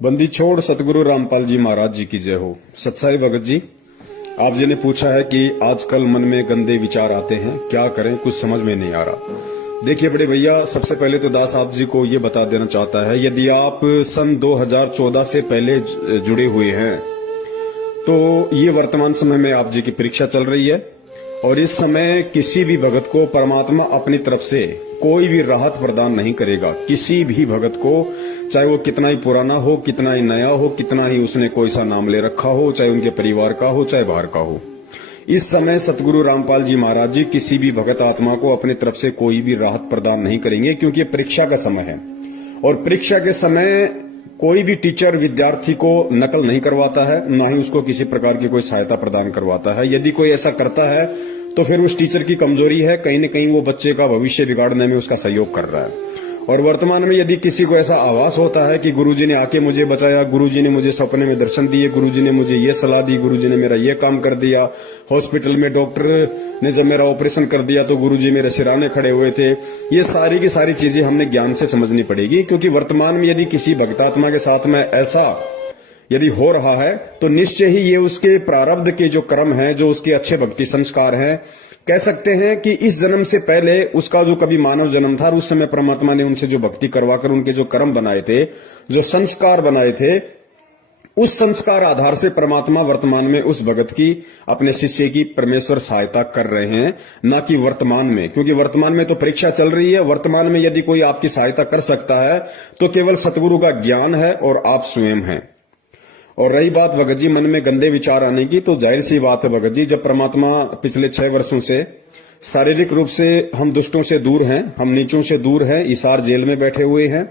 बंदी छोड़ सतगुरु रामपाल जी महाराज जी की जय हो। सत्साई भगत जी, आप जी ने पूछा है कि आजकल मन में गंदे विचार आते हैं, क्या करें, कुछ समझ में नहीं आ रहा। देखिए बड़े भैया, सबसे पहले तो दास आप जी को ये बता देना चाहता है, यदि आप सन 2014 से पहले जुड़े हुए हैं तो ये वर्तमान समय में आप जी की परीक्षा चल रही है और इस समय किसी भी भगत को परमात्मा अपनी तरफ से कोई भी राहत प्रदान नहीं करेगा। किसी भी भगत को, चाहे वो कितना ही पुराना हो, कितना ही नया हो, कितना ही उसने कोई सा नाम ले रखा हो, चाहे उनके परिवार का हो, चाहे बाहर का हो, इस समय सतगुरु रामपाल जी महाराज जी किसी भी भगत आत्मा को अपनी तरफ से कोई भी राहत प्रदान नहीं करेंगे, क्योंकि ये परीक्षा का समय है और परीक्षा के समय कोई भी टीचर विद्यार्थी को नकल नहीं करवाता है, न ही उसको किसी प्रकार की कोई सहायता प्रदान करवाता है। यदि कोई ऐसा करता है तो फिर उस टीचर की कमजोरी है, कहीं न कहीं वो बच्चे का भविष्य बिगाड़ने में उसका सहयोग कर रहा है। और वर्तमान में यदि किसी को ऐसा आभास होता है कि गुरुजी ने आके मुझे बचाया, गुरुजी ने मुझे सपने में दर्शन दिए, गुरुजी ने मुझे ये सलाह दी, गुरुजी ने मेरा ये काम कर दिया, हॉस्पिटल में डॉक्टर ने जब मेरा ऑपरेशन कर दिया तो गुरुजी मेरे सिराने खड़े हुए थे, ये सारी की सारी चीजें हमने ज्ञान से समझनी पड़ेगी। क्योंकि वर्तमान में यदि किसी भक्तात्मा के साथ में ऐसा यदि हो रहा है तो निश्चय ही ये उसके प्रारब्ध के जो कर्म हैं, जो उसके अच्छे भक्ति संस्कार हैं, कह सकते हैं कि इस जन्म से पहले उसका जो कभी मानव जन्म था, उस समय परमात्मा ने उनसे जो भक्ति करवाकर उनके जो कर्म बनाए थे, जो संस्कार बनाए थे, उस संस्कार आधार से परमात्मा वर्तमान में उस भगत की, अपने शिष्य की परमेश्वर सहायता कर रहे हैं, न कि वर्तमान में। क्योंकि वर्तमान में तो परीक्षा चल रही है। वर्तमान में यदि कोई आपकी सहायता कर सकता है तो केवल सतगुरु का ज्ञान है और आप स्वयं हैं। और रही बात भगत जी मन में गंदे विचार आने की, तो जाहिर सी बात है भगत जी, जब परमात्मा पिछले 6 वर्षों से शारीरिक रूप से हम दुष्टों से दूर हैं, हम नीचों से दूर हैं, इसार जेल में बैठे हुए हैं,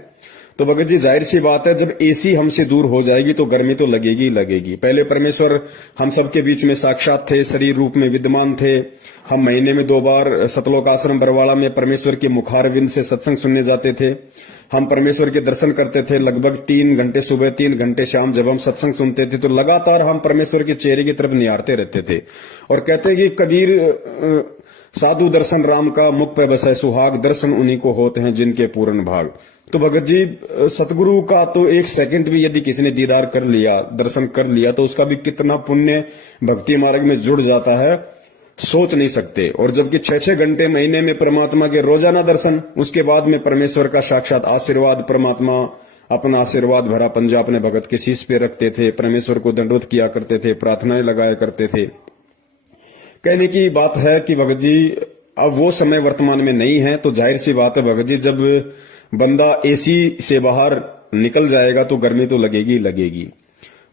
तो भगत जी जाहिर सी बात है जब एसी हमसे दूर हो जाएगी तो गर्मी तो लगेगी ही लगेगी। पहले परमेश्वर हम सबके बीच में साक्षात थे, शरीर रूप में विद्यमान थे। हम महीने में 2 बार सतलोक आश्रम बरवाड़ा में परमेश्वर के मुखारविंद से सत्संग सुनने जाते थे। हम परमेश्वर के दर्शन करते थे लगभग 3 घंटे सुबह, 3 घंटे शाम। जब हम सत्संग सुनते थे तो लगातार हम परमेश्वर के चेहरे की तरफ निहारते रहते थे। और कहते हैं कि कबीर साधु दर्शन राम का, मुख पे बसे सुहाग, दर्शन उन्हीं को होते हैं जिनके पूर्ण भाग। तो भगत जी सतगुरु का तो 1 सेकंड भी यदि किसी ने दीदार कर लिया, दर्शन कर लिया, तो उसका भी कितना पुण्य भक्ति मार्ग में जुड़ जाता है, सोच नहीं सकते। और जबकि 6-6 घंटे महीने में परमात्मा के रोजाना दर्शन, उसके बाद में परमेश्वर का साक्षात आशीर्वाद, परमात्मा अपना आशीर्वाद भरा पंजा अपने भगत के शीश पे रखते थे, परमेश्वर को दंडवत किया करते थे, प्रार्थनाएं लगाया करते थे। कहने की बात है कि भगत जी अब वो समय वर्तमान में नहीं है। तो जाहिर सी बात है भगत जी, जब बंदा एसी से बाहर निकल जाएगा तो गर्मी तो लगेगी लगेगी।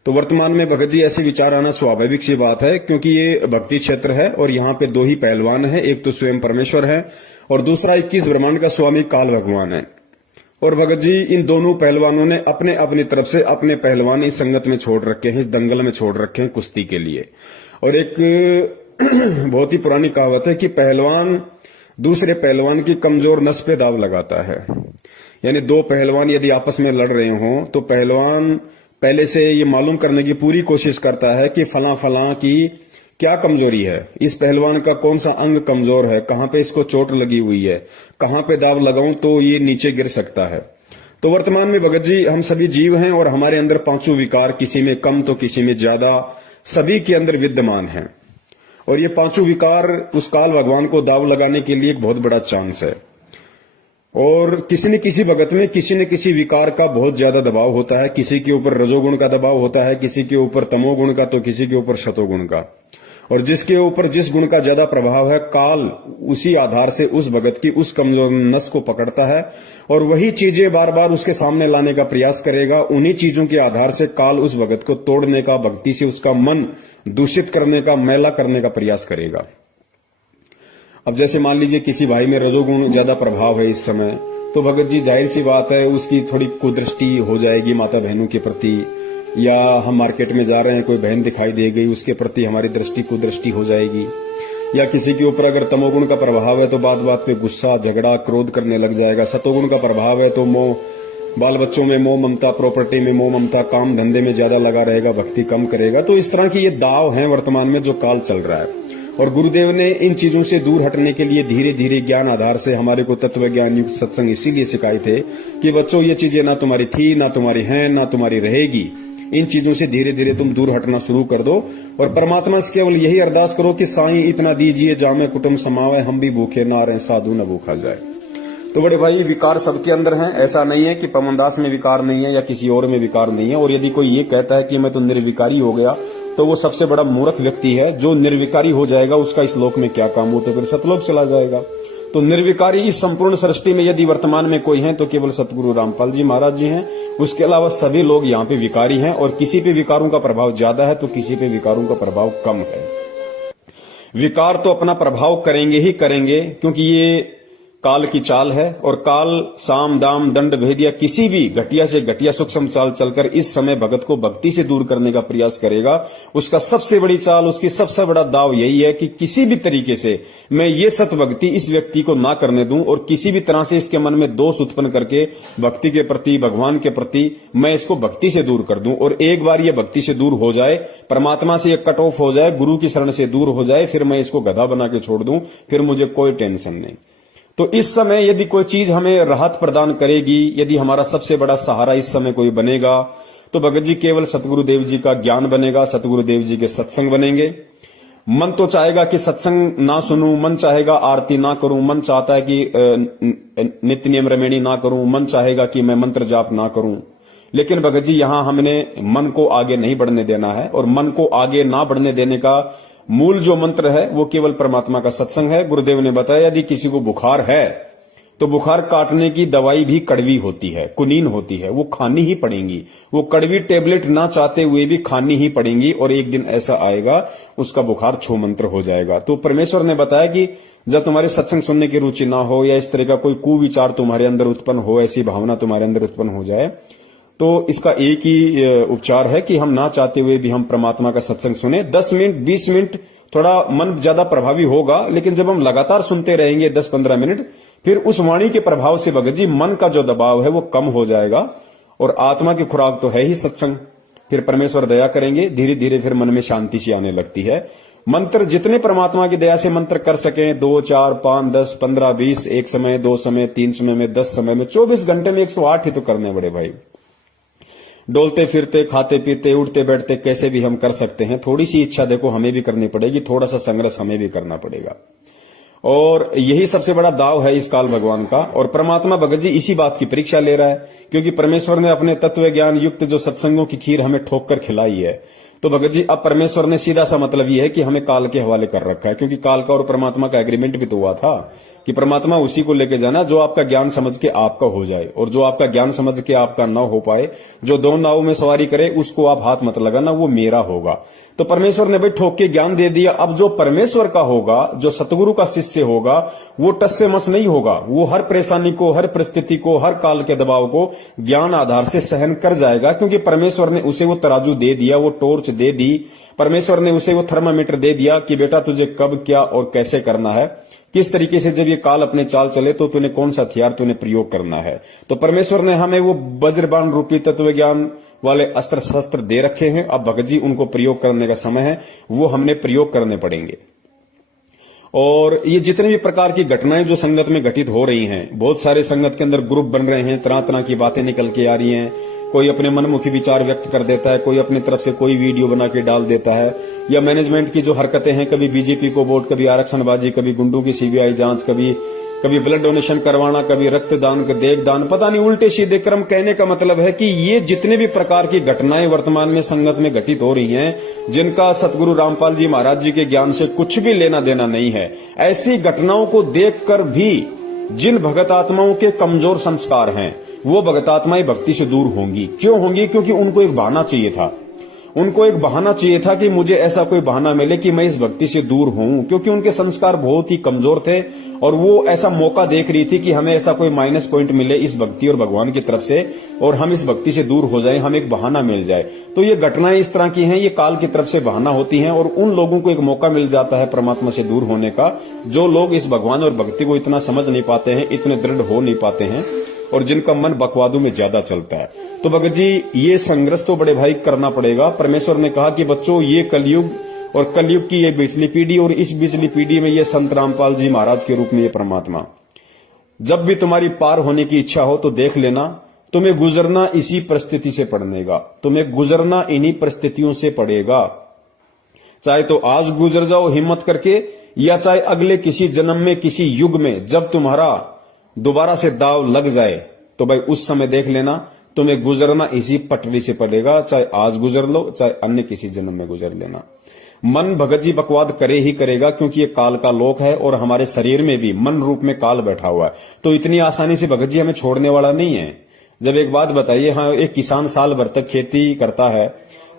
तो वर्तमान में भगत जी ऐसे विचार आना स्वाभाविक सी बात है, क्योंकि ये भक्ति क्षेत्र है और यहाँ पे 2 ही पहलवान हैं, एक तो स्वयं परमेश्वर है और दूसरा 21 ब्रह्मांड का स्वामी काल भगवान है। और भगत जी इन दोनों पहलवानों ने अपने अपनी तरफ से अपने पहलवान इस संगत में छोड़ रखे हैं, इस दंगल में छोड़ रखे हैं कुश्ती के लिए। और एक बहुत ही पुरानी कहावत है कि पहलवान दूसरे पहलवान की कमजोर नस पे दाव लगाता है। यानी 2 पहलवान यदि आपस में लड़ रहे हों तो पहलवान पहले से ये मालूम करने की पूरी कोशिश करता है कि फला फला की क्या कमजोरी है, इस पहलवान का कौन सा अंग कमजोर है, कहां पे इसको चोट लगी हुई है, कहां पे दाव लगाऊं तो ये नीचे गिर सकता है। तो वर्तमान में भगत जी हम सभी जीव हैं और हमारे अंदर 5 विकार, किसी में कम तो किसी में ज्यादा, सभी के अंदर विद्यमान है। और ये 5 विकार उस काल भगवान को दाव लगाने के लिए एक बहुत बड़ा चांस है। और किसी न किसी भगत में किसी न किसी विकार का बहुत ज्यादा दबाव होता है। किसी के ऊपर रजोगुण का दबाव होता है, किसी के ऊपर तमोगुण का, तो किसी के ऊपर शतोगुण का। और जिसके ऊपर जिस गुण का ज्यादा प्रभाव है, काल उसी आधार से उस भगत की उस कमजोर नस को पकड़ता है और वही चीजें बार बार उसके सामने लाने का प्रयास करेगा। उन्हीं चीजों के आधार से काल उस भगत को तोड़ने का, भक्ति से उसका मन दूषित करने का, मैला करने का प्रयास करेगा। अब जैसे मान लीजिए किसी भाई में रजोगुण ज्यादा प्रभाव है इस समय, तो भगत जी जाहिर सी बात है उसकी थोड़ी कुदृष्टि हो जाएगी माता बहनों के प्रति, या हम मार्केट में जा रहे हैं कोई बहन दिखाई दे गई उसके प्रति हमारी दृष्टि कुदृष्टि हो जाएगी। या किसी के ऊपर अगर तमोगुण का प्रभाव है तो बात बात पे गुस्सा, झगड़ा, क्रोध करने लग जाएगा। सतोगुण का प्रभाव है तो मोह, बाल बच्चों में मोह ममता, प्रॉपर्टी में मोह ममता, काम धंधे में ज्यादा लगा रहेगा, भक्ति कम करेगा। तो इस तरह की ये दाव है वर्तमान में जो काल चल रहा है। और गुरुदेव ने इन चीजों से दूर हटने के लिए धीरे धीरे ज्ञान आधार से हमारे को तत्व ज्ञान युक्त सत्संग इसीलिए सिखाए थे कि बच्चों ये चीजें ना तुम्हारी थी, ना तुम्हारी हैं, ना तुम्हारी रहेगी। इन चीजों से धीरे धीरे तुम दूर हटना शुरू कर दो और परमात्मा से केवल यही अरदास करो कि साईं इतना दीजिए जामे कुटुंब समावे, हम भी भूखे ना रहे साधु न भूखा जाए। तो बड़े भाई विकार सबके अंदर हैं, ऐसा नहीं है कि पवनदास में विकार नहीं है या किसी और में विकार नहीं है। और यदि कोई ये कहता है कि मैं तो निर्विकारी हो गया तो वो सबसे बड़ा मूर्ख व्यक्ति है। जो निर्विकारी हो जाएगा उसका इस लोक में क्या काम हो, तो फिर सतलोक चला जाएगा। तो निर्विकारी इस संपूर्ण सृष्टि में यदि वर्तमान में कोई है तो केवल सतगुरु रामपाल जी महाराज जी हैं। उसके अलावा सभी लोग यहाँ पे विकारी हैं और किसी पे विकारों का प्रभाव ज्यादा है तो किसी पे विकारों का प्रभाव कम है। विकार तो अपना प्रभाव करेंगे ही करेंगे, क्योंकि ये काल की चाल है और काल साम दाम दंड भेदिया किसी भी घटिया से घटिया सूक्ष्म चाल चलकर इस समय भगत को भक्ति से दूर करने का प्रयास करेगा। उसका सबसे बड़ी चाल, उसकी सबसे बड़ा दाव यही है कि किसी भी तरीके से मैं ये सत भक्ति इस व्यक्ति को ना करने दूं और किसी भी तरह से इसके मन में दोष उत्पन्न करके भक्ति के प्रति, भगवान के प्रति मैं इसको भक्ति से दूर कर दूं। और एक बार ये भक्ति से दूर हो जाए, परमात्मा से कट ऑफ हो जाए, गुरु की शरण से दूर हो जाए, फिर मैं इसको गधा बना के छोड़ दूं, फिर मुझे कोई टेंशन नहीं। तो इस समय यदि कोई चीज हमें राहत प्रदान करेगी, यदि हमारा सबसे बड़ा सहारा इस समय कोई बनेगा तो भगत जी केवल सतगुरुदेव जी का ज्ञान बनेगा, सतगुरुदेव जी के सत्संग बनेंगे। मन तो चाहेगा कि सत्संग ना सुनूं, मन चाहेगा आरती ना करूं, मन चाहता है कि नित्य नियम रमेणी ना करूं, मन चाहेगा कि मैं मंत्र जाप ना करूं। लेकिन भगत जी यहां हमने मन को आगे नहीं बढ़ने देना है और मन को आगे ना बढ़ने देने का मूल जो मंत्र है वो केवल परमात्मा का सत्संग है। गुरुदेव ने बताया यदि किसी को बुखार है तो बुखार काटने की दवाई भी कड़वी होती है, कुनीन होती है, वो खानी ही पड़ेंगी। वो कड़वी टेबलेट ना चाहते हुए भी खानी ही पड़ेंगी और एक दिन ऐसा आएगा उसका बुखार छो मंत्र हो जाएगा। तो परमेश्वर ने बताया कि जब तुम्हारे सत्संग सुनने की रुचि ना हो या इस तरह का कोई कुविचार तुम्हारे अंदर उत्पन्न हो, ऐसी भावना तुम्हारे अंदर उत्पन्न हो जाए, तो इसका एक ही उपचार है कि हम ना चाहते हुए भी हम परमात्मा का सत्संग सुने। 10 मिनट 20 मिनट थोड़ा मन ज्यादा प्रभावी होगा, लेकिन जब हम लगातार सुनते रहेंगे 10-15 मिनट, फिर उस वाणी के प्रभाव से भगत जी मन का जो दबाव है वो कम हो जाएगा और आत्मा की खुराक तो है ही सत्संग। फिर परमेश्वर दया करेंगे, धीरे धीरे फिर मन में शांति सी आने लगती है। मंत्र जितने परमात्मा की दया से मंत्र कर सकें, 2, 4, 5, 10, 15, 20, एक समय, 2 समय, 3 समय में, 10 समय में, 24 घंटे में 108 ही तो करने बड़े भाई। डोलते फिरते, खाते पीते, उठते बैठते कैसे भी हम कर सकते हैं। थोड़ी सी इच्छा देखो हमें भी करनी पड़ेगी, थोड़ा सा संघर्ष हमें भी करना पड़ेगा और यही सबसे बड़ा दाव है इस काल भगवान का। और परमात्मा भगत जी इसी बात की परीक्षा ले रहा है, क्योंकि परमेश्वर ने अपने तत्व ज्ञान युक्त जो सत्संगों की खीर हमें ठोक कर खिलाई है। तो भगत जी अब परमेश्वर ने सीधा सा मतलब ये है कि हमें काल के हवाले कर रखा है, क्योंकि काल का और परमात्मा का एग्रीमेंट भी तो हुआ था कि परमात्मा उसी को लेके जाना जो आपका ज्ञान समझ के आपका हो जाए, और जो आपका ज्ञान समझ के आपका न हो पाए, जो 2 नाव में सवारी करे उसको आप हाथ मत लगाना, वो मेरा होगा। तो परमेश्वर ने भाई ठोक के ज्ञान दे दिया। अब जो परमेश्वर का होगा, जो सतगुरु का शिष्य होगा, वो टस से मस नहीं होगा। वो हर परेशानी को, हर परिस्थिति को, हर काल के दबाव को ज्ञान आधार से सहन कर जाएगा, क्योंकि परमेश्वर ने उसे वो तराजू दे दिया, वो टॉर्च दे दी, परमेश्वर ने उसे वो थर्मामीटर दे दिया कि बेटा तुझे कब क्या और कैसे करना है, किस तरीके से जब ये काल अपने चाल चले तो तूने कौन सा हथियार तूने प्रयोग करना है। तो परमेश्वर ने हमें वो वज्रबाण रूपी तत्व ज्ञान वाले अस्त्र शस्त्र दे रखे हैं। अब भगत जी उनको प्रयोग करने का समय है, वो हमने प्रयोग करने पड़ेंगे। और ये जितने भी प्रकार की घटनाएं जो संगत में घटित हो रही हैं, बहुत सारे संगत के अंदर ग्रुप बन रहे हैं, तरह तरह की बातें निकल के आ रही हैं। कोई अपने मनमुखी विचार व्यक्त कर देता है, कोई अपनी तरफ से कोई वीडियो बना के डाल देता है, या मैनेजमेंट की जो हरकतें हैं, कभी बीजेपी को वोट, कभी आरक्षणबाजी, कभी गुंडों की सीबीआई जांच, कभी ब्लड डोनेशन करवाना, कभी रक्तदान, देहदान, पता नहीं उल्टे सीधे क्रम। कहने का मतलब है कि ये जितने भी प्रकार की घटनाएं वर्तमान में संगत में घटित हो रही हैं, जिनका सतगुरु रामपाल जी महाराज जी के ज्ञान से कुछ भी लेना देना नहीं है, ऐसी घटनाओं को देखकर भी जिन भगत आत्माओं के कमजोर संस्कार हैं, वो भगत आत्माएं भक्ति से दूर होंगी। क्यों होंगी? क्योंकि उनको एक बहाना चाहिए था। उनको एक बहाना चाहिए था कि मुझे ऐसा कोई बहाना मिले कि मैं इस भक्ति से दूर हूं, क्योंकि उनके संस्कार बहुत ही कमजोर थे और वो ऐसा मौका देख रही थी कि हमें ऐसा कोई माइनस पॉइंट मिले इस भक्ति और भगवान की तरफ से और हम इस भक्ति से दूर हो जाएं, हमें एक बहाना मिल जाए। तो ये घटनाएं इस तरह की हैं, ये काल की तरफ से बहाना होती हैं और उन लोगों को एक मौका मिल जाता है परमात्मा से दूर होने का, जो लोग इस भगवान और भक्ति को इतना समझ नहीं पाते हैं, इतने दृढ़ हो नहीं पाते हैं और जिनका मन बकवादों में ज्यादा चलता है। तो भगत जी ये संघर्ष तो बड़े भाई करना पड़ेगा। परमेश्वर ने कहा कि बच्चों ये कलयुग और कलयुग की ये बिचली पीढ़ी, और इस बिचली पीढ़ी में ये संत रामपाल जी महाराज के रूप में ये परमात्मा। जब भी तुम्हारी पार होने की इच्छा हो तो देख लेना, तुम्हें गुजरना इसी परिस्थिति से पड़ेगा, तुम्हें गुजरना इन्हीं परिस्थितियों से पड़ेगा। चाहे तो आज गुजर जाओ हिम्मत करके, या चाहे अगले किसी जन्म में किसी युग में जब तुम्हारा दोबारा से दाव लग जाए तो भाई उस समय देख लेना तुम्हें गुजरना इसी पटरी से पड़ेगा। चाहे आज गुजर लो, चाहे अन्य किसी जन्म में गुजर लेना। मन भगत जी बकवाद करे ही करेगा, क्योंकि ये काल का लोक है और हमारे शरीर में भी मन रूप में काल बैठा हुआ है, तो इतनी आसानी से भगत जी हमें छोड़ने वाला नहीं है। जब एक बात बताइए, हाँ, एक किसान साल भर तक खेती करता है,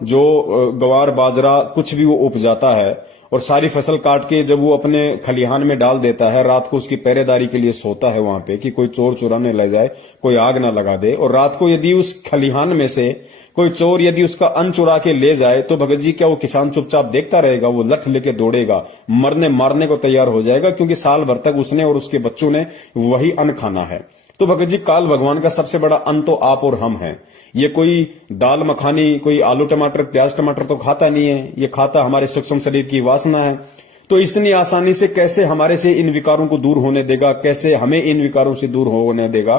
जो गवार बाजरा कुछ भी वो उपजाता है, और सारी फसल काट के जब वो अपने खलिहान में डाल देता है, रात को उसकी पहरेदारी के लिए सोता है वहां पे कि कोई चोर चुराने ले जाए, कोई आग ना लगा दे। और रात को यदि उस खलिहान में से कोई चोर यदि उसका अन्न चुरा के ले जाए तो भगत जी क्या वो किसान चुपचाप देखता रहेगा? वो लठ लेके दौड़ेगा, मरने मारने को तैयार हो जाएगा, क्योंकि साल भर तक उसने और उसके बच्चों ने वही अन्न खाना है। तो भगत जी काल भगवान का सबसे बड़ा अन्न तो आप और हम हैं। ये कोई दाल मखानी, कोई आलू टमाटर प्याज टमाटर तो खाता नहीं है, ये खाता हमारे सूक्ष्म शरीर की वासना है। तो इतनी आसानी से कैसे हमारे से इन विकारों को दूर होने देगा, कैसे हमें इन विकारों से दूर होने देगा?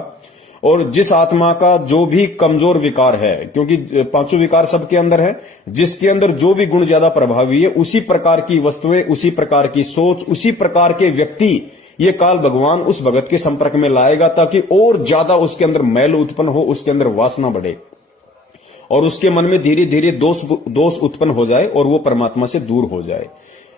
और जिस आत्मा का जो भी कमजोर विकार है, क्योंकि पांचों विकार सबके अंदर है, जिसके अंदर जो भी गुण ज्यादा प्रभावी है, उसी प्रकार की वस्तुएं, उसी प्रकार की सोच, उसी प्रकार के व्यक्ति ये काल भगवान उस भगत के संपर्क में लाएगा, ताकि और ज्यादा उसके अंदर मैल उत्पन्न हो, उसके अंदर वासना बढ़े और उसके मन में धीरे धीरे दोष उत्पन्न हो जाए और वो परमात्मा से दूर हो जाए।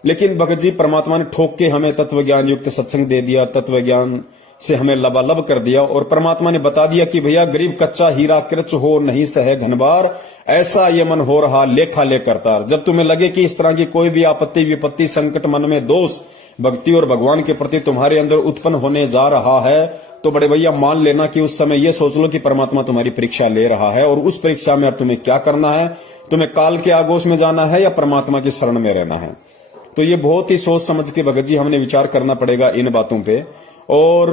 लेकिन भगत जी परमात्मा ने ठोक के हमें तत्व ज्ञान युक्त सत्संग दे दिया, तत्व ज्ञान से हमें लबालब कर दिया, और परमात्मा ने बता दिया कि भैया गरीब कच्चा हीरा कृच हो नहीं सहे घनबार, ऐसा ये मन हो रहा लेखा ले करतार। जब तुम्हें लगे कि इस तरह की कोई भी आपत्ति विपत्ति संकट मन में दोष भक्ति और भगवान के प्रति तुम्हारे अंदर उत्पन्न होने जा रहा है, तो बड़े भैया मान लेना कि उस समय ये सोच लो कि परमात्मा तुम्हारी परीक्षा ले रहा है, और उस परीक्षा में अब तुम्हें क्या करना है, तुम्हें काल के आगोश में जाना है या परमात्मा की शरण में रहना है। तो ये बहुत ही सोच समझ के भगत जी हमने विचार करना पड़ेगा इन बातों पे। और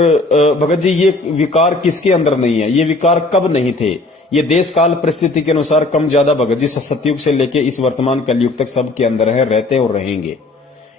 भगत जी ये विकार किसके अंदर नहीं है, ये विकार कब नहीं थे, ये देश काल परिस्थिति के अनुसार कम ज्यादा भगत जी सतयुग से लेके इस वर्तमान कलयुग तक सबके अंदर है, रहते और रहेंगे।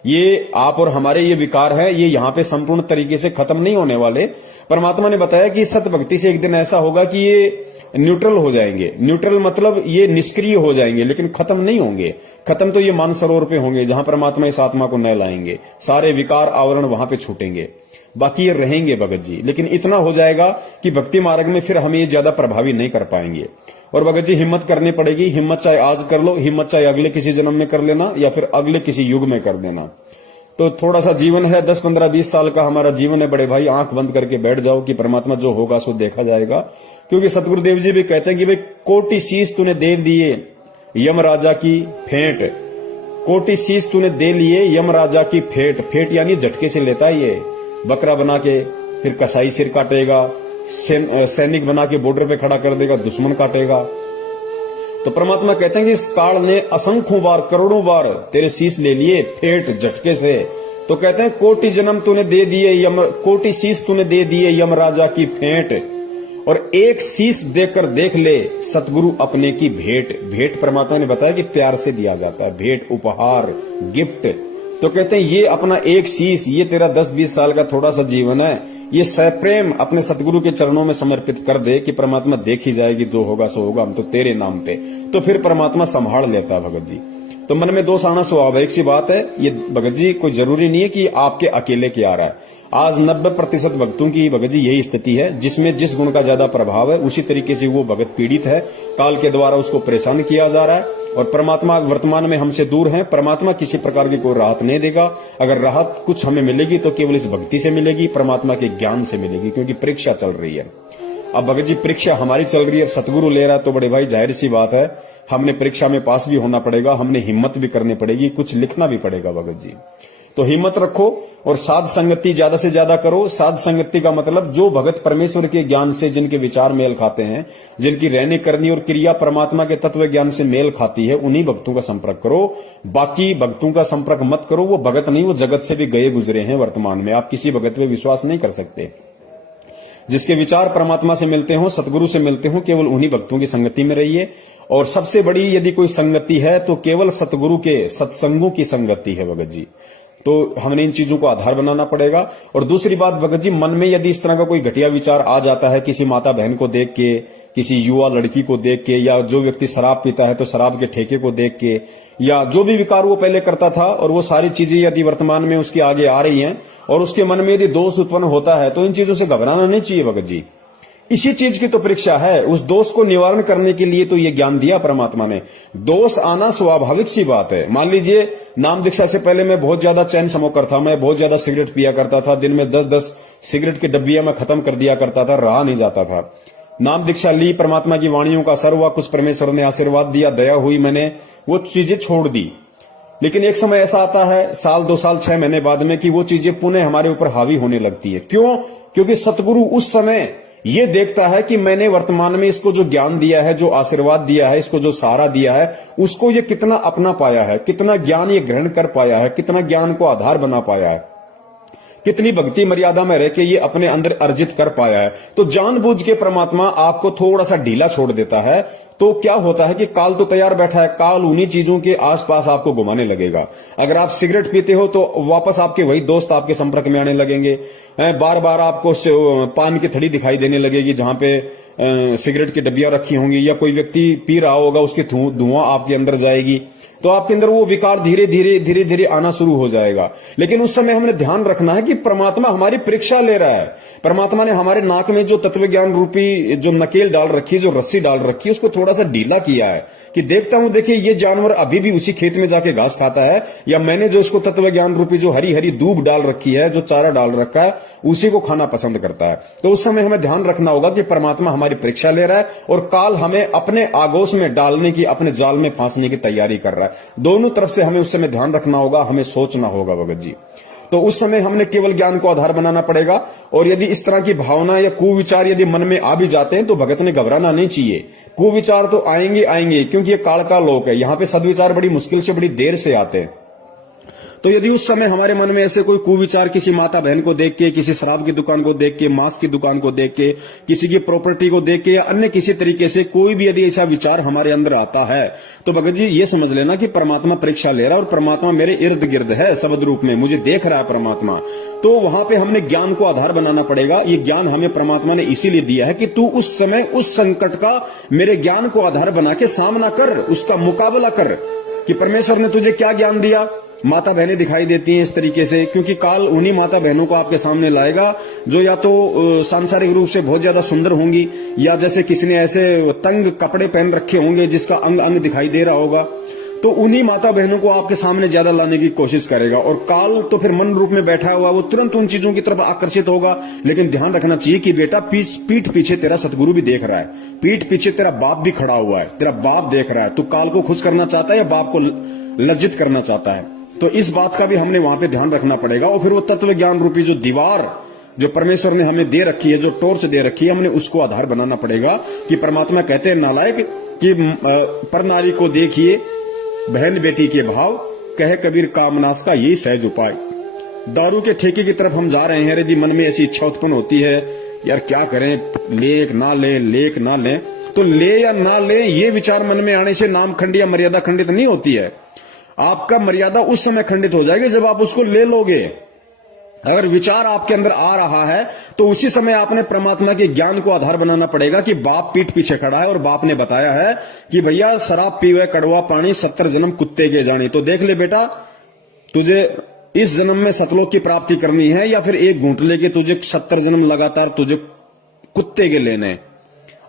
ये आप और हमारे ये विकार है, ये यहाँ पे संपूर्ण तरीके से खत्म नहीं होने वाले। परमात्मा ने बताया कि सत भक्ति से एक दिन ऐसा होगा कि ये न्यूट्रल हो जाएंगे। न्यूट्रल मतलब ये निष्क्रिय हो जाएंगे, लेकिन खत्म नहीं होंगे। खत्म तो ये मानसरोवर पे होंगे जहां परमात्मा इस आत्मा को न लाएंगे, सारे विकार आवरण वहां पे छूटेंगे, बाकी ये रहेंगे भगत जी। लेकिन इतना हो जाएगा कि भक्ति मार्ग में फिर हमें ये ज्यादा प्रभावी नहीं कर पाएंगे। और भगत जी हिम्मत करनी पड़ेगी, हिम्मत चाहे आज कर लो, हिम्मत चाहे अगले किसी जन्म में कर लेना या फिर अगले किसी युग में कर देना। तो थोड़ा सा जीवन है, 10, 15, 20 साल का हमारा जीवन है बड़े भाई, आंख बंद करके बैठ जाओ कि परमात्मा जो होगा सो देखा जाएगा। क्योंकि सतगुरुदेव जी भी कहते हैं कि भाई कोटि शीश तूने दे दिए यम राजा की फेंट, कोटि शीश तूने दे लिए यम राजा की फेंट। फेंट यानी झटके से लेता है ये, बकरा बना के फिर कसाई सिर काटेगा, सैनिक बना के बॉर्डर पे खड़ा कर देगा, दुश्मन काटेगा। तो परमात्मा कहते हैं कि इस काल ने असंख्यों बार करोड़ों बार तेरे शीश ले लिए फेंट झटके से। तो कहते हैं कोटि जन्म तूने दे दिए यम, कोटि शीश तूने दे दिए यम राजा की फेंट, और एक शीश देकर देख ले सतगुरु अपने की भेंट। भेंट परमात्मा ने बताया कि प्यार से दिया जाता है, भेंट उपहार गिफ्ट। तो कहते हैं ये अपना एक शीश, ये तेरा 10-20 साल का थोड़ा सा जीवन है, ये सप्रेम अपने सतगुरु के चरणों में समर्पित कर दे कि परमात्मा देख ही जाएगी, जो होगा सो होगा, हम तो तेरे नाम पे। तो फिर परमात्मा संभाल लेता है भगत जी। तो मन में दोष आना स्वाभाविक सी बात है। ये भगत जी कोई जरूरी नहीं है कि आपके अकेले के आ रहा है। आज 90% भक्तों की भगत जी यही स्थिति है, जिसमें जिस गुण का ज्यादा प्रभाव है उसी तरीके से वो भगत पीड़ित है, काल के द्वारा उसको परेशान किया जा रहा है। और परमात्मा वर्तमान में हमसे दूर है, परमात्मा किसी प्रकार की कोई राहत नहीं देगा। अगर राहत कुछ हमें मिलेगी तो केवल इस भक्ति से मिलेगी, परमात्मा के ज्ञान से मिलेगी, क्योंकि परीक्षा चल रही है। अब भगत जी परीक्षा हमारी चल रही है, सतगुरु ले रहा है, तो बड़े भाई जाहिर सी बात है हमने परीक्षा में पास भी होना पड़ेगा, हमने हिम्मत भी करनी पड़ेगी, कुछ लिखना भी पड़ेगा भगत जी। तो हिम्मत रखो और साध संगति ज्यादा से ज्यादा करो। साध संगति का मतलब जो भगत परमेश्वर के ज्ञान से, जिनके विचार मेल खाते हैं, जिनकी रहनी करनी और क्रिया परमात्मा के तत्व ज्ञान से मेल खाती है, उन्हीं भक्तों का संपर्क करो। बाकी भक्तों का संपर्क मत करो, वो भगत नहीं, वो जगत से भी गए गुजरे हैं वर्तमान में। आप किसी भगत पे विश्वास नहीं कर सकते। जिसके विचार परमात्मा से मिलते हो, सतगुरु से मिलते हो, केवल उन्हीं भक्तों की संगति में रहिए। और सबसे बड़ी यदि कोई संगति है तो केवल सतगुरु के सत्संगों की संगति है भगत जी। तो हमने इन चीजों को आधार बनाना पड़ेगा। और दूसरी बात भगत जी, मन में यदि इस तरह का कोई घटिया विचार आ जाता है किसी माता बहन को देख के, किसी युवा लड़की को देख के, या जो व्यक्ति शराब पीता है तो शराब के ठेके को देख के, या जो भी विकार वो पहले करता था और वो सारी चीजें यदि वर्तमान में उसके आगे आ रही हैं और उसके मन में यदि दोष उत्पन्न होता है तो इन चीजों से घबराना नहीं चाहिए भगत जी। इसी चीज की तो परीक्षा है। उस दोष को निवारण करने के लिए तो ये ज्ञान दिया परमात्मा ने। दोष आना स्वाभाविक सी बात है। मान लीजिए नाम दीक्षा से पहले मैं बहुत ज्यादा चैन स्मोकर था, मैं बहुत ज्यादा सिगरेट पिया करता था, दिन में 10-10 सिगरेट की डब्बियां मैं खत्म कर दिया करता था, रहा नहीं जाता था। नाम दीक्षा ली, परमात्मा की वाणियों का असर हुआ, कुछ परमेश्वर ने आशीर्वाद दिया, दया हुई, मैंने वो चीजें छोड़ दी। लेकिन एक समय ऐसा आता है, साल 2 साल 6 महीने बाद में, कि वो चीजें पुनः हमारे ऊपर हावी होने लगती है। क्यों? क्योंकि सतगुरु उस समय ये देखता है कि मैंने वर्तमान में इसको जो ज्ञान दिया है, जो आशीर्वाद दिया है, इसको जो सहारा दिया है, उसको ये कितना अपना पाया है, कितना ज्ञान ये ग्रहण कर पाया है, कितना ज्ञान को आधार बना पाया है, कितनी भक्ति मर्यादा में रह के ये अपने अंदर अर्जित कर पाया है। तो जानबूझ के परमात्मा आपको थोड़ा सा ढीला छोड़ देता है। तो क्या होता है कि काल तो तैयार बैठा है, काल उन्हीं चीजों के आसपास आपको घुमाने लगेगा। अगर आप सिगरेट पीते हो तो वापस आपके वही दोस्त आपके संपर्क में आने लगेंगे। बार बार आपको पान की थड़ी दिखाई देने लगेगी जहां पे सिगरेट की डब्बियां रखी होंगी, या कोई व्यक्ति पी रहा होगा उसकी धुआं आपके अंदर जाएगी, तो आपके अंदर वो विकार धीरे धीरे आना शुरू हो जाएगा। लेकिन उस समय हमने ध्यान रखना है कि परमात्मा हमारी परीक्षा ले रहा है। परमात्मा ने हमारे नाक में जो तत्व ज्ञान रूपी जो नकेल डाल रखी है, जो रस्सी डाल रखी है, उसको थोड़ा सा ढीला किया है कि देखता हूं, देखिए ये जानवर अभी भी उसी खेत में जाके घास खाता है, या मैंने जो इसको तत्व ज्ञान रूपी जो हरी हरी दूब डाल रखी है, जो चारा डाल रखा है, उसी को खाना पसंद करता है। तो उस समय हमें ध्यान रखना होगा कि परमात्मा हमारी परीक्षा ले रहा है और काल हमें अपने आगोश में डालने की, अपने जाल में फांसने की तैयारी कर रहा है। दोनों तरफ से हमें उस समय ध्यान रखना होगा, हमें सोचना होगा भगत जी। तो उस समय हमने केवल ज्ञान को आधार बनाना पड़ेगा। और यदि इस तरह की भावना या कुविचार यदि मन में आ भी जाते हैं तो भगत ने घबराना नहीं चाहिए। कुविचार तो आएंगे क्योंकि ये काल का लोक है। यहाँ पे सद्विचार बड़ी मुश्किल से, बड़ी देर से आते हैं। तो यदि उस समय हमारे मन में ऐसे कोई कुविचार किसी माता बहन को देख के, किसी शराब की दुकान को देख के, मांस की दुकान को देख के, किसी की प्रॉपर्टी को देख के, या अन्य किसी तरीके से कोई भी यदि ऐसा विचार हमारे अंदर आता है, तो भगत जी ये समझ लेना कि परमात्मा परीक्षा ले रहा है और परमात्मा मेरे इर्द गिर्द है, शब्द रूप में मुझे देख रहा है परमात्मा। तो वहां पे हमने ज्ञान को आधार बनाना पड़ेगा। ये ज्ञान हमें परमात्मा ने इसीलिए दिया है कि तू उस समय उस संकट का मेरे ज्ञान को आधार बना के सामना कर, उसका मुकाबला कर। कि परमेश्वर ने तुझे क्या ज्ञान दिया? माता बहनें दिखाई देती हैं इस तरीके से, क्योंकि काल उन्हीं माता बहनों को आपके सामने लाएगा जो या तो सांसारिक रूप से बहुत ज्यादा सुंदर होंगी, या जैसे किसी ने ऐसे तंग कपड़े पहन रखे होंगे जिसका अंग अंग दिखाई दे रहा होगा, तो उन्हीं माता बहनों को आपके सामने ज्यादा लाने की कोशिश करेगा। और काल तो फिर मन रूप में बैठा हुआ, वो तुरंत उन चीजों की तरफ आकर्षित होगा। लेकिन ध्यान रखना चाहिए कि बेटा पीठ पीछे तेरा सतगुरु भी देख रहा है, पीठ पीछे तेरा बाप भी खड़ा हुआ है, तेरा बाप देख रहा है। तू काल को खुश करना चाहता है या बाप को लज्जित करना चाहता है? तो इस बात का भी हमने वहां पे ध्यान रखना पड़ेगा। और फिर वो तत्व ज्ञान रूपी जो दीवार जो परमेश्वर ने हमें दे रखी है, जो टॉर्च दे रखी है, हमने उसको आधार बनाना पड़ेगा। कि परमात्मा कहते हैं नालायक कि पर नारी को देखिए बहन बेटी के भाव, कहे कबीर कामनास का यही सहज उपाय। दारू के ठेके की तरफ हम जा रहे हैं, यदि मन में ऐसी इच्छा उत्पन्न होती है यार क्या करें, लेक ना लें, तो ले या ना ले ये विचार मन में आने से नाम खंड या मर्यादा खंडित नहीं होती है। आपका मर्यादा उस समय खंडित हो जाएगी जब आप उसको ले लोगे। अगर विचार आपके अंदर आ रहा है तो उसी समय आपने परमात्मा के ज्ञान को आधार बनाना पड़ेगा कि बाप पीठ पीछे खड़ा है और बाप ने बताया है कि भैया शराब पीवे कड़वा पानी 70 जन्म कुत्ते के जानी। तो देख ले बेटा, तुझे इस जन्म में सतलोक की प्राप्ति करनी है या फिर एक घूंट लेके तुझे 70 जन्म लगातार तुझे कुत्ते के लेने,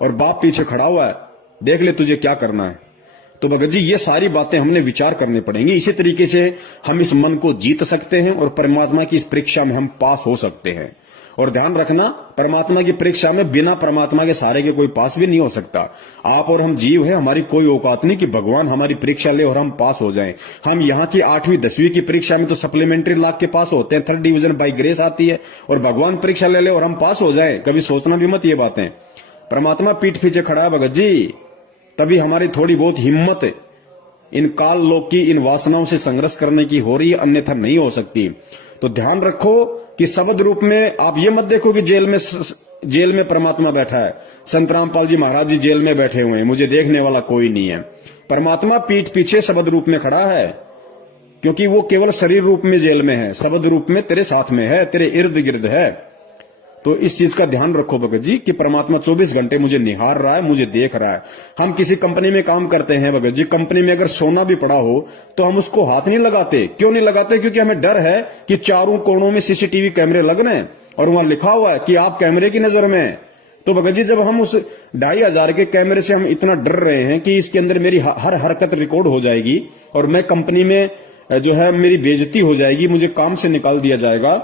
और बाप पीछे खड़ा हुआ है, देख ले तुझे क्या करना है। तो भगत जी ये सारी बातें हमने विचार करनी पड़ेंगी। इसी तरीके से हम इस मन को जीत सकते हैं और परमात्मा की इस परीक्षा में हम पास हो सकते हैं। और ध्यान रखना, परमात्मा की परीक्षा में बिना परमात्मा के सहारे के कोई पास भी नहीं हो सकता। आप और हम जीव है, हमारी कोई औकात नहीं कि भगवान हमारी परीक्षा ले और हम पास हो जाएं। हम यहाँ की 8वीं 10वीं की परीक्षा में तो सप्लीमेंट्री लाख के पास होते हैं, 3rd डिवीजन बाई ग्रेस आती है, और भगवान परीक्षा ले और हम पास हो जाए। कभी सोचना भी मत ये बातें। परमात्मा पीठ पीछे खड़ा है भगत जी, तभी हमारी थोड़ी बहुत हिम्मत इन काल लोक की इन वासनाओं से संघर्ष करने की हो रही है, अन्यथा नहीं हो सकती। तो ध्यान रखो कि शब्द रूप में आप ये मत देखो कि जेल में जेल में परमात्मा बैठा है, संत रामपाल जी महाराज जी जेल में बैठे हुए हैं, मुझे देखने वाला कोई नहीं है। परमात्मा पीठ पीछे शब्द रूप में खड़ा है, क्योंकि वो केवल शरीर रूप में जेल में है, शब्द रूप में तेरे साथ में है, तेरे इर्द गिर्द है। तो इस चीज का ध्यान रखो भगत जी कि परमात्मा 24 घंटे मुझे निहार रहा है, मुझे देख रहा है। हम किसी कंपनी में काम करते हैं भगत जी, कंपनी में अगर सोना भी पड़ा हो तो हम उसको हाथ नहीं लगाते। क्यों नहीं लगाते? क्योंकि हमें डर है कि चारों कोनों में सीसीटीवी कैमरे लग रहे हैं और वहां लिखा हुआ है कि आप कैमरे की नजर में हैं। तो भगत जी जब हम उस 2500 के कैमरे से हम इतना डर रहे हैं कि इसके अंदर मेरी हर हरकत रिकॉर्ड हो जाएगी और मैं कंपनी में जो है मेरी बेइज्जती हो जाएगी, मुझे काम से निकाल दिया जाएगा,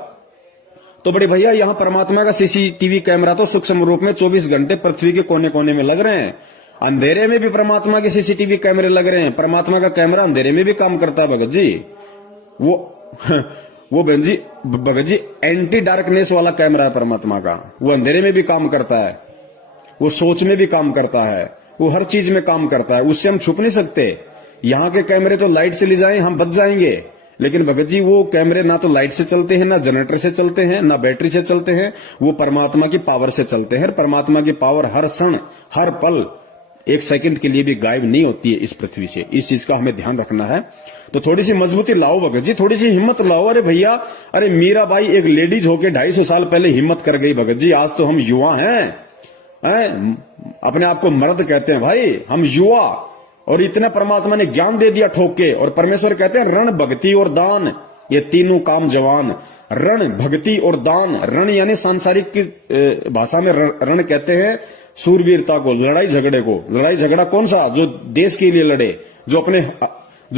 तो बड़े भैया यहाँ परमात्मा का सीसीटीवी कैमरा तो सूक्ष्म रूप में 24 घंटे पृथ्वी के कोने कोने में लग रहे हैं। अंधेरे में भी परमात्मा के सीसीटीवी कैमरे लग रहे हैं। परमात्मा का कैमरा अंधेरे में भी काम करता है भगत जी। वो भगत जी एंटी डार्कनेस वाला कैमरा है परमात्मा का। वो अंधेरे में भी काम करता है, वो सोच में भी काम करता है, वो हर चीज में काम करता है, उससे हम छुप नहीं सकते। यहाँ के कैमरे तो लाइट चली जाए हम बच जाएंगे, लेकिन भगत जी वो कैमरे ना तो लाइट से चलते हैं, ना जनरेटर से चलते हैं, ना बैटरी से चलते हैं, वो परमात्मा की पावर से चलते हैं। परमात्मा की पावर हर क्षण हर पल एक सेकंड के लिए भी गायब नहीं होती है इस पृथ्वी से। इस चीज का हमें ध्यान रखना है। तो थोड़ी सी मजबूती लाओ भगत जी, थोड़ी सी हिम्मत लाओ। अरे भैया, अरे मीराबाई एक लेडीज होके 250 साल पहले हिम्मत कर गई भगत जी। आज तो हम युवा हैं, अपने आप को मर्द कहते हैं भाई, हम युवा, और इतना परमात्मा ने ज्ञान दे दिया ठोक के। और परमेश्वर कहते हैं रण भक्ति और दान ये तीनों काम जवान। रण भक्ति और दान, रण यानी सांसारिक की भाषा में रण कहते हैं सूरवीरता को, लड़ाई झगड़े को। लड़ाई झगड़ा कौन सा? जो देश के लिए लड़े, जो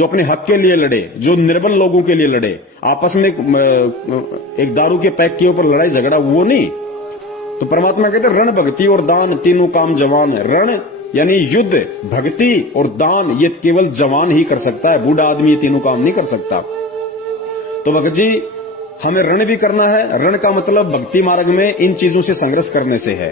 अपने हक के लिए लड़े, जो निर्बल लोगों के लिए लड़े। आपस में एक दारू के पैक के ऊपर लड़ाई झगड़ा, वो नहीं। तो परमात्मा कहते हैं रण भक्ति और दान तीनों काम जवान। रण यानी युद्ध, भक्ति और दान ये केवल जवान ही कर सकता है, बूढ़ा आदमी ये तीनों काम नहीं कर सकता। तो भगत जी हमें रण भी करना है। रण का मतलब भक्ति मार्ग में इन चीजों से संघर्ष करने से है,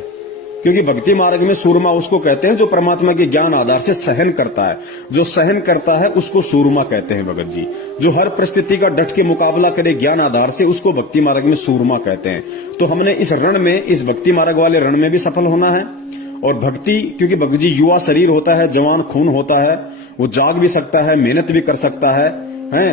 क्योंकि भक्ति मार्ग में सूरमा उसको कहते हैं जो परमात्मा के ज्ञान आधार से सहन करता है। जो सहन करता है उसको सूरमा कहते हैं भगत जी। जो हर परिस्थिति का डट के मुकाबला करे ज्ञान आधार से, उसको भक्ति मार्ग में सूरमा कहते हैं। तो हमने इस रण में, इस भक्ति मार्ग वाले रण में भी सफल होना है। और भक्ति, क्योंकि भगत जी युवा शरीर होता है, जवान खून होता है, वो जाग भी सकता है, मेहनत भी कर सकता है,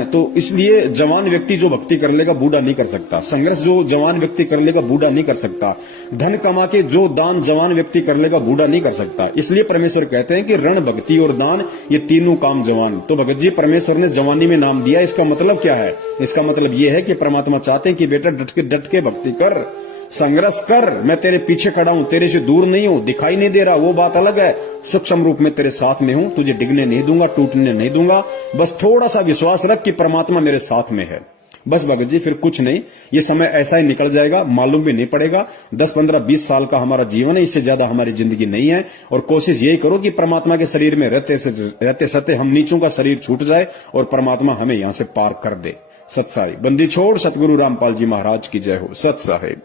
तो इसलिए जवान व्यक्ति जो भक्ति कर लेगा बूढ़ा नहीं कर सकता। संघर्ष जो जवान व्यक्ति कर लेगा बूढ़ा नहीं कर सकता। धन कमा के जो दान जवान व्यक्ति कर लेगा बूढ़ा नहीं कर सकता। इसलिए परमेश्वर कहते हैं कि रण भक्ति और दान ये तीनों काम जवान। तो भगत जी परमेश्वर ने जवानी में नाम दिया, इसका मतलब क्या है? इसका मतलब ये है कि परमात्मा चाहते हैं कि बेटा डट के भक्ति कर, संघर्ष कर। मैं तेरे पीछे खड़ा हूं, तेरे से दूर नहीं हूं, दिखाई नहीं दे रहा, वो बात अलग है। सूक्ष्म रूप में तेरे साथ में हूं, तुझे डिगने नहीं दूंगा, टूटने नहीं दूंगा। बस थोड़ा सा विश्वास रख कि परमात्मा मेरे साथ में है। बस भगत जी, फिर कुछ नहीं। ये समय ऐसा ही निकल जाएगा, मालूम भी नहीं पड़ेगा। 10, 15, 20 साल का हमारा जीवन है, इससे ज्यादा हमारी जिंदगी नहीं है। और कोशिश यही करो कि परमात्मा के शरीर में रहते सते हम नीचों का शरीर छूट जाए और परमात्मा हमें यहां से पार कर दे। सत साहिब। बंदी छोड़ सतगुरु रामपाल जी महाराज की जय हो। सत साहिब।